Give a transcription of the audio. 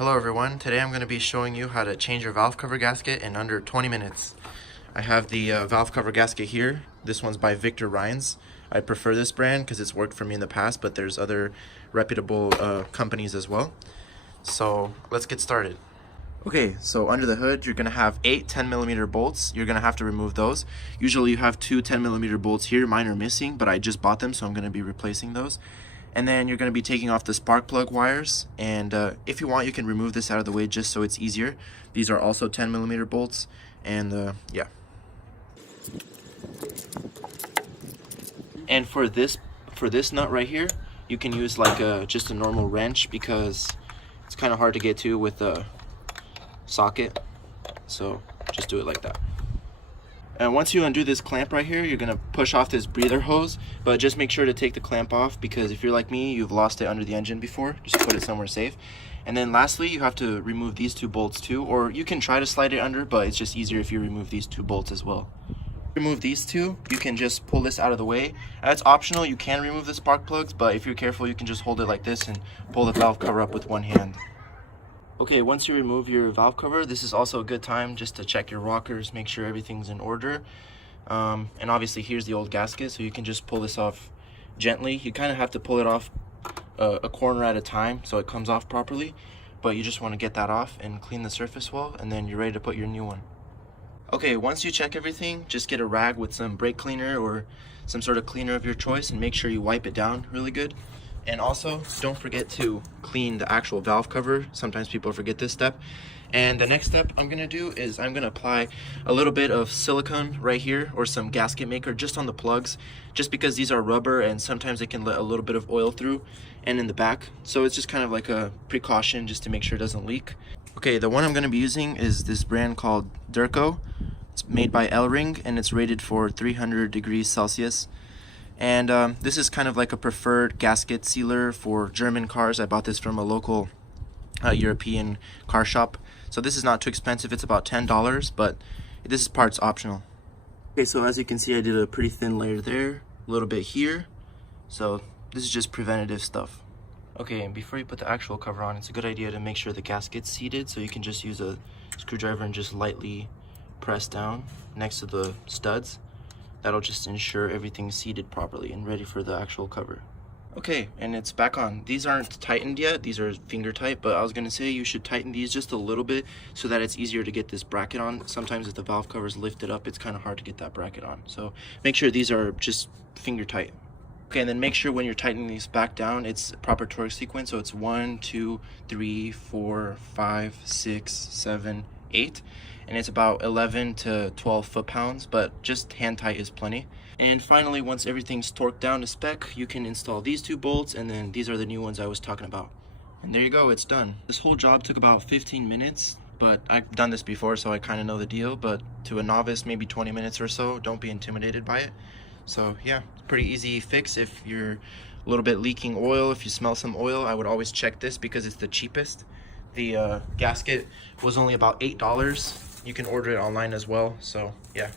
Hello everyone, today I'm going to be showing you how to change your valve cover gasket in under 20 minutes. I have the valve cover gasket here. This one's by Victor Rines. I prefer this brand because it's worked for me in the past, but there's other reputable companies as well. So let's get started. Okay, so under the hood you're going to have 8 10mm bolts. You're going to have to remove those. Usually you have 2 10mm bolts here. Mine are missing, but I just bought them, so I'm going to be replacing those. And then you're going to be taking off the spark plug wires, and if you want you can remove this out of the way just so it's easier. These are also 10mm bolts, and yeah. And for this nut right here, you can use like just a normal wrench because it's kind of hard to get to with a socket, so just do it like that. And once you undo this clamp right here, you're going to push off this breather hose, but just make sure to take the clamp off because if you're like me, you've lost it under the engine before. Just put it somewhere safe. And then lastly, you have to remove these 2 bolts too, or you can try to slide it under, but it's just easier if you remove these 2 bolts as well. Remove these 2, you can just pull this out of the way. It's optional, you can remove the spark plugs, but if you're careful, you can just hold it like this and pull the valve cover up with one hand. Okay, once you remove your valve cover, this is also a good time just to check your rockers, make sure everything's in order. And obviously here's the old gasket, so you can just pull this off gently. You kind of have to pull it off a corner at a time so it comes off properly, but you just want to get that off and clean the surface well, and then you're ready to put your new one. Okay, once you check everything, just get a rag with some brake cleaner or some sort of cleaner of your choice and make sure you wipe it down really good. And also, don't forget to clean the actual valve cover. Sometimes people forget this step. And the next step I'm going to do is I'm going to apply a little bit of silicone right here or some gasket maker just on the plugs, just because these are rubber and sometimes it can let a little bit of oil through and in the back. So it's just kind of like a precaution just to make sure it doesn't leak. Okay, the one I'm going to be using is this brand called Dirko. It's made by L-Ring and it's rated for 300 degrees Celsius. And this is kind of like a preferred gasket sealer for German cars. I bought this from a local European car shop. So this is not too expensive, it's about $10, but this is parts optional. Okay, so as you can see I did a pretty thin layer there, a little bit here. So this is just preventative stuff. Okay, and before you put the actual cover on, it's a good idea to make sure the gasket's seated, so you can just use a screwdriver and just lightly press down next to the studs. That'll just ensure everything's seated properly and ready for the actual cover. Okay, and it's back on. These aren't tightened yet, these are finger tight, but I was gonna say you should tighten these just a little bit so that it's easier to get this bracket on. Sometimes if the valve cover is lifted up, it's kind of hard to get that bracket on. So make sure these are just finger tight. Okay, and then make sure when you're tightening these back down, it's proper torque sequence. So it's 1, 2, 3, 4, 5, 6, 7, 8. And it's about 11 to 12 foot-pounds, but just hand tight is plenty. And finally, once everything's torqued down to spec, you can install these 2 bolts, and then these are the new ones I was talking about. And there you go, it's done. This whole job took about 15 minutes, but I've done this before, so I kind of know the deal. But to a novice, maybe 20 minutes or so. Don't be intimidated by it. So yeah, pretty easy fix. If you're a little bit leaking oil, if you smell some oil, I would always check this because it's the cheapest. The gasket was only about $8. You can order it online as well, so yeah.